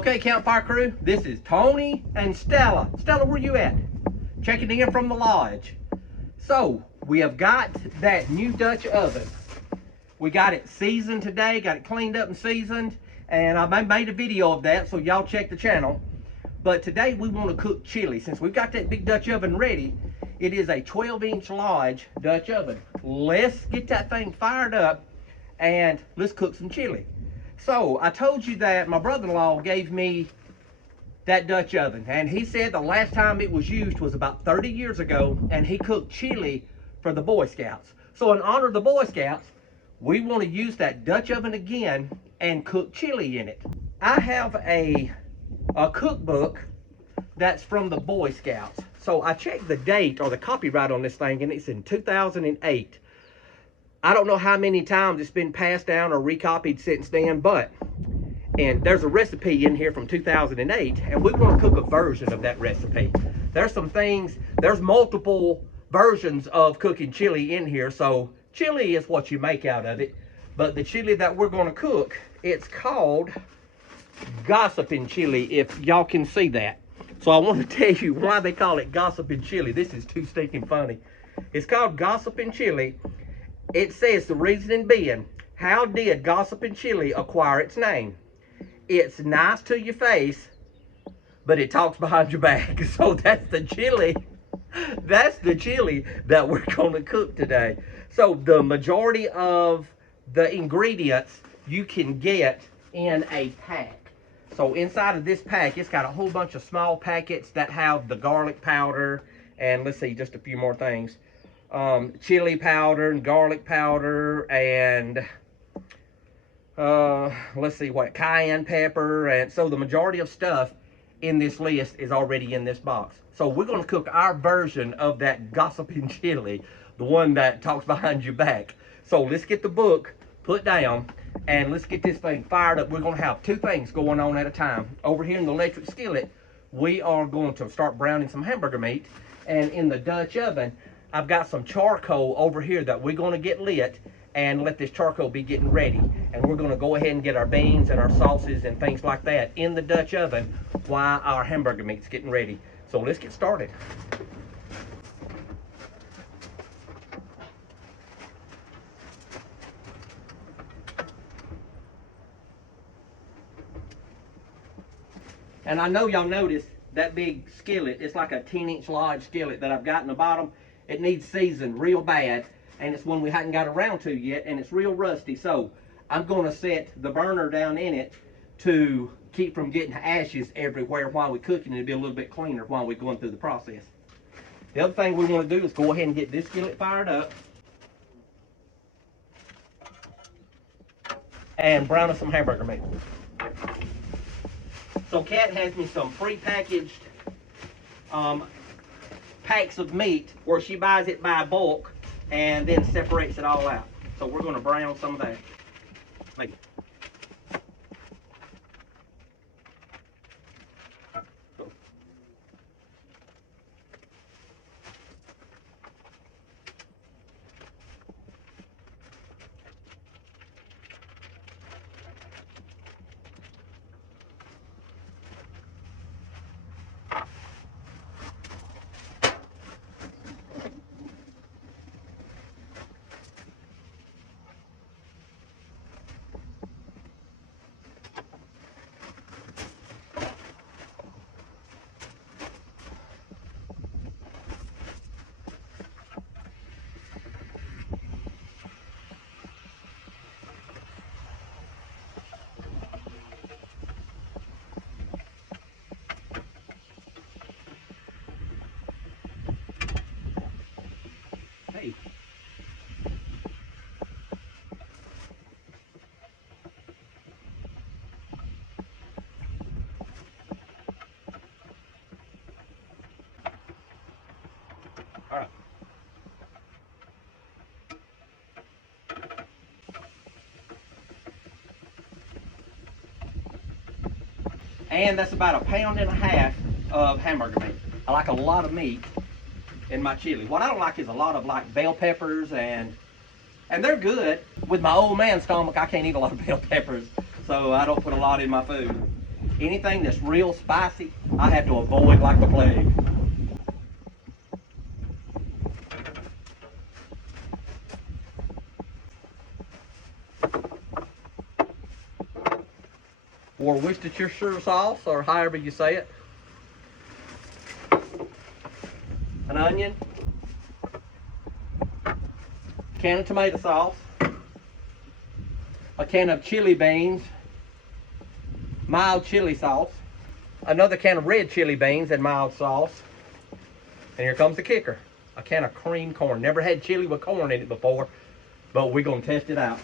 Okay, Campfire crew, this is Tony and Stella. Stella, where you at? Checking in from the lodge. So, we have got that new Dutch oven. We got it seasoned today, got it cleaned up and seasoned, and I made a video of that, so y'all check the channel. But today we want to cook chili. Since we've got that big Dutch oven ready, it is a 12-inch Lodge Dutch oven. Let's get that thing fired up and let's cook some chili. So I told you that my brother-in-law gave me that Dutch oven, and he said the last time it was used was about 30 years ago, and he cooked chili for the Boy Scouts. So in honor of the Boy Scouts, we want to use that Dutch oven again and cook chili in it. I have a cookbook that's from the Boy Scouts. So I checked the date or the copyright on this thing, and it's in 2008. I don't know how many times it's been passed down or recopied since then, and there's a recipe in here from 2008, and we want to cook a version of that recipe. There's some things, there's multiple versions of cooking chili in here, so chili is what you make out of it. But the chili that we're going to cook, it's called gossiping chili, if y'all can see that. So I want to tell you why they call it gossiping chili. This is too stinking funny. It's called gossiping chili. It says the reasoning being, how did gossiping chili acquire its name? It's nice to your face, but it talks behind your back. So that's the chili. That's the chili that we're going to cook today. So the majority of the ingredients you can get in a pack. So inside of this pack, it's got a whole bunch of small packets that have the garlic powder, and let's see, just a few more things. Chili powder and garlic powder, and let's see what, cayenne pepper. And so the majority of stuff in this list is already in this box. So we're going to cook our version of that gossiping chili, the one that talks behind your back. So let's get the book put down and let's get this thing fired up. We're going to have two things going on at a time. Over here in the electric skillet, we are going to start browning some hamburger meat, and in the Dutch oven, I've got some charcoal over here that we're going to get lit and let this charcoal be getting ready. And we're going to go ahead and get our beans and our sauces and things like that in the Dutch oven while our hamburger meat's getting ready. So let's get started. And I know y'all noticed that big skillet. It's like a 10-inch Lodge skillet that I've got in the bottom. It needs seasoned real bad, and it's one we hadn't got around to yet, and it's real rusty. So I'm going to set the burner down in it to keep from getting ashes everywhere while we're cooking. It'll be a little bit cleaner while we're going through the process. The other thing we want to do is go ahead and get this skillet fired up and brown us some hamburger meat. So Kat has me some pre-packaged packs of meat where she buys it by bulk and then separates it all out. So we're going to brown some of that. Make it. Hey. All right. And that's about 1.5 pounds of hamburger meat. I like a lot of meat in my chili. What I don't like is a lot of like bell peppers, and they're good. With my old man stomach, I can't eat a lot of bell peppers, so I don't put a lot in my food. Anything that's real spicy, I have to avoid like the plague. Or Worcestershire sauce, or however you say it. An onion. Can of tomato sauce. A can of chili beans. Mild chili sauce. Another can of red chili beans and mild sauce. And here comes the kicker. A can of cream corn. Never had chili with corn in it before, but we're going to test it out.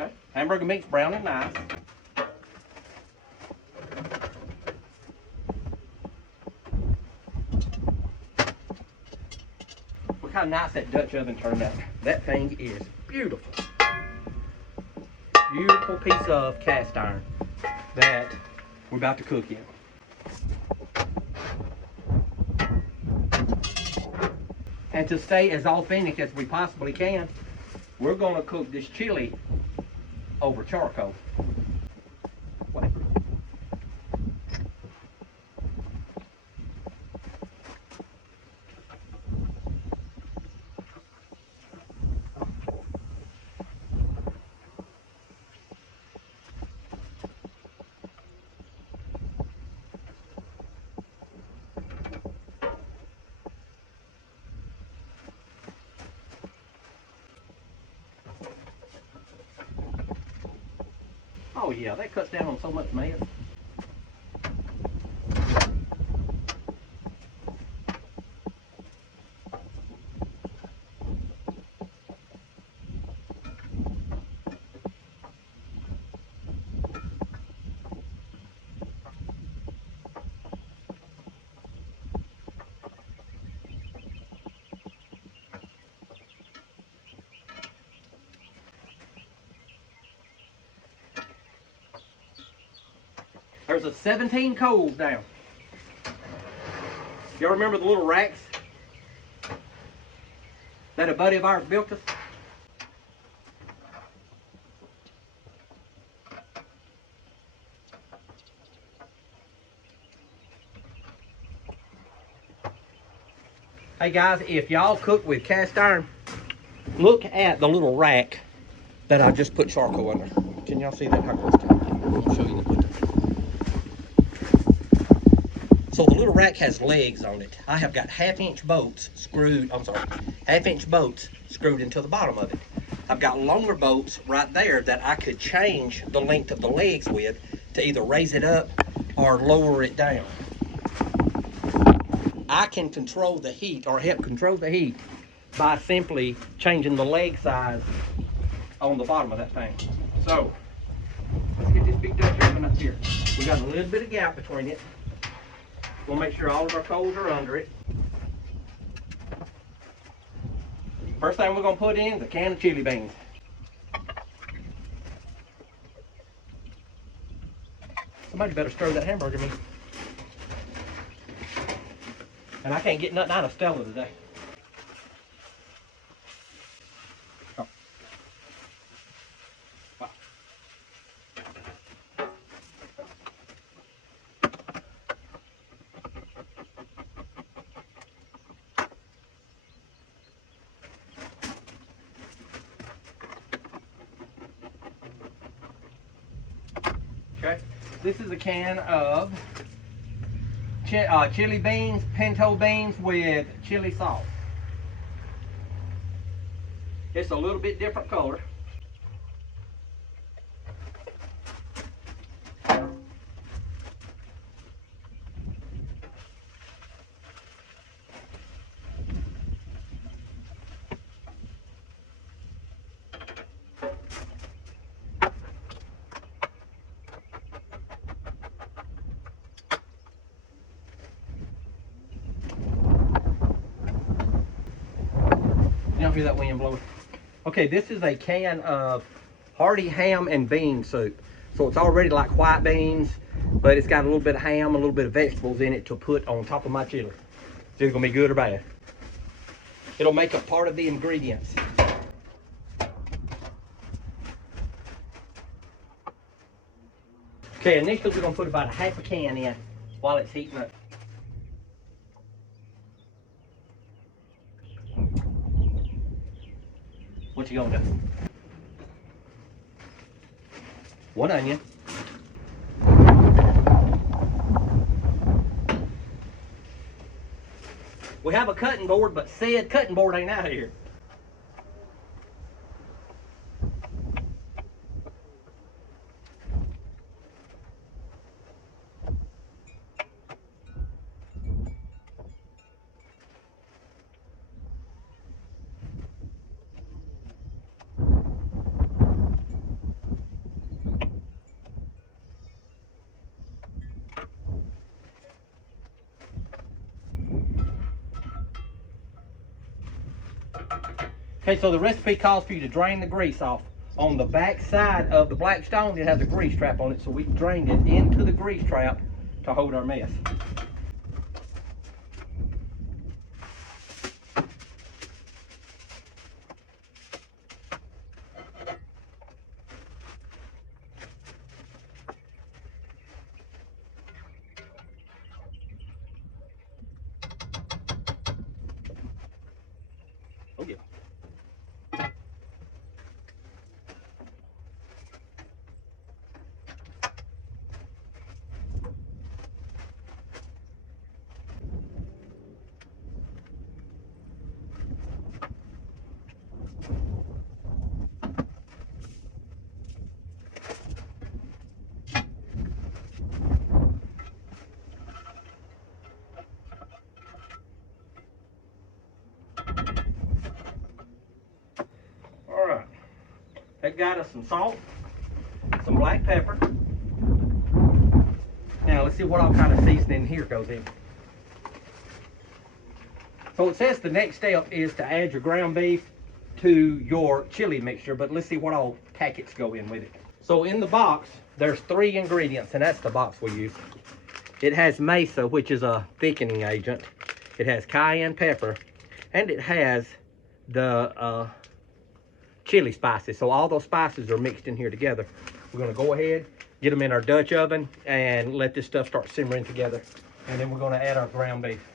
Okay, hamburger meat's brown and nice. Look how nice that Dutch oven turned out. That thing is beautiful. Beautiful piece of cast iron that we're about to cook in. And to stay as authentic as we possibly can, we're going to cook this chili over charcoal. Wait. Oh yeah, that cuts down on so much mess. There's a 17 coals down. Y'all remember the little racks that a buddy of ours built us? Hey guys, if y'all cook with cast iron, look at the little rack that I just put charcoal under. Can y'all see that? How close to it? I'll show you the put. So the little rack has legs on it. I have got half-inch bolts screwed into the bottom of it. I've got longer bolts right there that I could change the length of the legs with to either raise it up or lower it down. I can control the heat or help control the heat by simply changing the leg size on the bottom of that thing. So let's get this big Dutch oven up here. We got a little bit of gap between it. We'll make sure all of our coals are under it. First thing we're going to put in is a can of chili beans. Somebody better stir that hamburger meat. And I can't get nothing out of Stella today. Oh. Wow. Okay, this is a can of chili beans, pinto beans with chili sauce. It's a little bit different color. You don't hear that wind blowing? Okay, this is a can of hearty ham and bean soup. So it's already like white beans, but it's got a little bit of ham, a little bit of vegetables in it to put on top of my chili. It's either gonna be good or bad. It'll make a part of the ingredients. Okay, initially we're gonna put about a half a can in while it's heating up. What you gonna do? One onion. We have a cutting board, but said cutting board ain't out here. Okay, so the recipe calls for you to drain the grease off. On the back side of the black stone, it has a grease trap on it, so we drained it into the grease trap to hold our mess. Oh yeah. All right. That got us some salt, some black pepper. Now let's see what all kind of seasoning here goes in. So it says the next step is to add your ground beef to your chili mixture, but let's see what all packets go in with it. So in the box, there's 3 ingredients, and that's the box we use. It has mesa, which is a thickening agent. It has cayenne pepper, and it has the chili spices. So all those spices are mixed in here together. We're gonna go ahead, get them in our Dutch oven, and let this stuff start simmering together. And then we're gonna add our ground beef.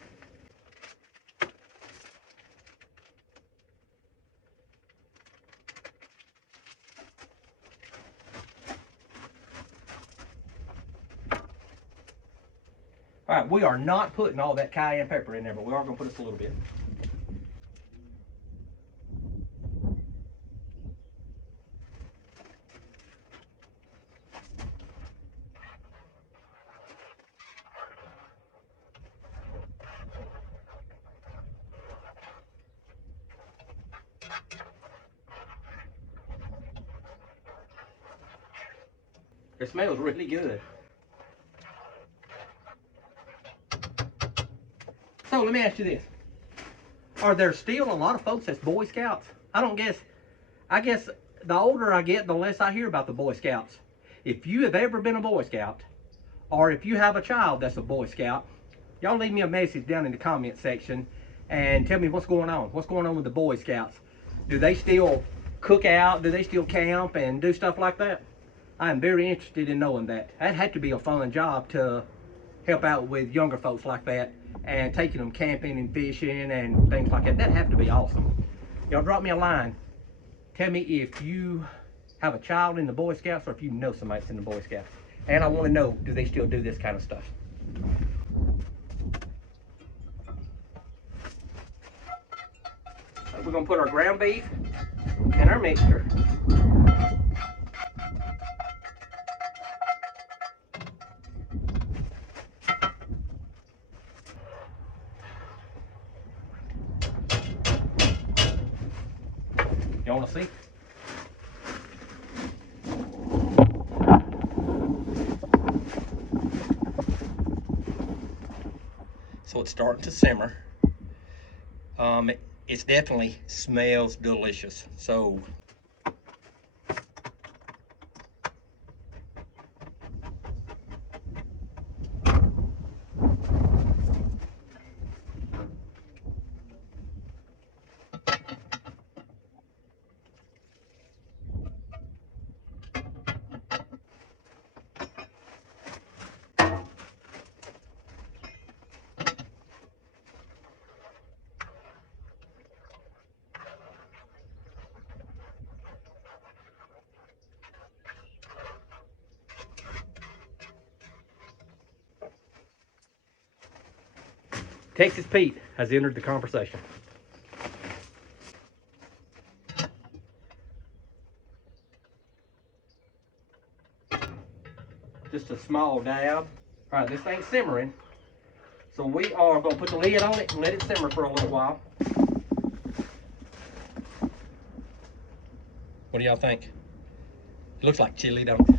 All right, we are not putting all that cayenne pepper in there, but we are gonna put just a little bit. It smells really good. So let me ask you this. Are there still a lot of folks that's Boy Scouts? I guess the older I get, the less I hear about the Boy Scouts. If you have ever been a Boy Scout, or if you have a child that's a Boy Scout, y'all leave me a message down in the comment section and tell me what's going on. What's going on with the Boy Scouts? Do they still cook out? Do they still camp and do stuff like that? I am very interested in knowing that. That had to be a fun job to help out with younger folks like that and taking them camping and fishing and things like that. That'd have to be awesome. Y'all drop me a line. Tell me if you have a child in the Boy Scouts or if you know somebody that's in the Boy Scouts. And I want to know, do they still do this kind of stuff? We're going to put our ground beef in our mixture. You want to see? So it's starting to simmer. It definitely smells delicious. So Texas Pete has entered the conversation. Just a small dab. All right, this thing's simmering. So we are gonna put the lid on it and let it simmer for a little while. What do y'all think? It looks like chili, don't it?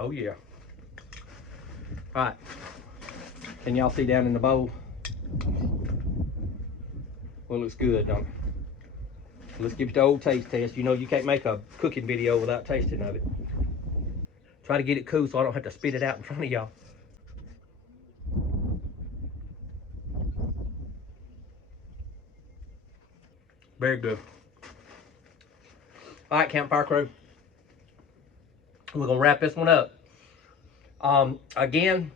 Oh yeah. All right. Can y'all see down in the bowl? Well, it looks good, don't it? Let's give it the old taste test. You know you can't make a cooking video without tasting of it. Try to get it cool so I don't have to spit it out in front of y'all. Very good. All right, Campfire Crew. We're gonna wrap this one up. Again,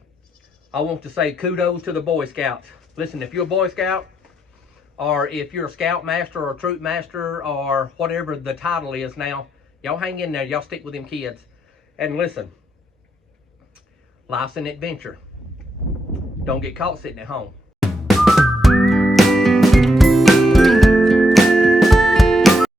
I want to say kudos to the Boy Scouts. Listen, if you're a Boy Scout, or if you're a Scout Master or a Troop Master or whatever the title is now, y'all hang in there. Y'all stick with them kids. And listen, life's an adventure. Don't get caught sitting at home.